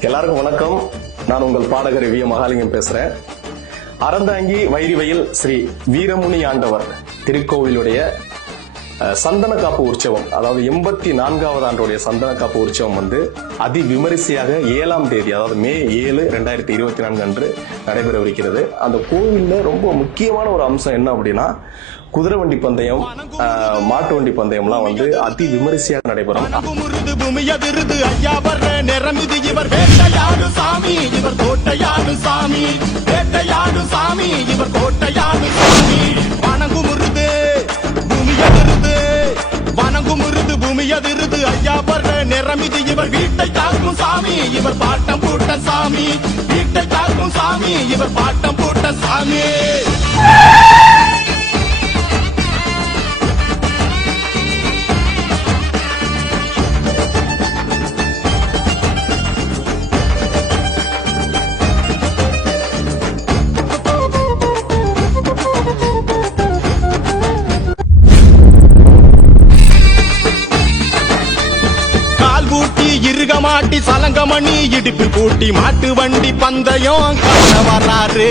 எல்லாருக்கும் வணக்கம். நான் உங்கள் பாடகர் வி மகாலிங்கம் பேசுறேன். அறந்தாங்கி வைரிவையில் ஸ்ரீ வீரமுனி ஆண்டவர் திருக்கோவிலுடைய சந்தன காப்பு உற்சவம் அதாவது எண்பத்தி நான்காவது ஆண்டுடைய சந்தன காப்பு உற்சவம் வந்து அதி விமரிசையாக ஏழாம் தேதி அதாவது மே ஏழு ரெண்டாயிரத்தி இருபத்தி நான்கு அன்று நடைபெறவிருக்கிறது. அந்த கோவிலில் ரொம்ப முக்கியமான ஒரு அம்சம் என்ன அப்படின்னா குதிரை வண்டி பந்தயம் மாட்டு வண்டி பந்தயம்லாம் வந்து அதி விமரிசையாக நடைபெறும் முருது ஐயா இவர். வேட்டையாடு சாமி இவர் சாமி. சாமி முருது பூமி அதிருது ஐயா பர்ற நிறமிது இவர் வீட்டை தாக்கும் சாமி. இவர் பாட்டம் பூட்ட சாமி. வீட்டை தாக்கும் சாமி. இவர் பாட்டம் பூட்ட சாமி. கால் இருக மாட்டி சலங்கமணி இடுப்பு கூட்டி மாட்டு வண்டி பந்தயம் காண வர்றாரு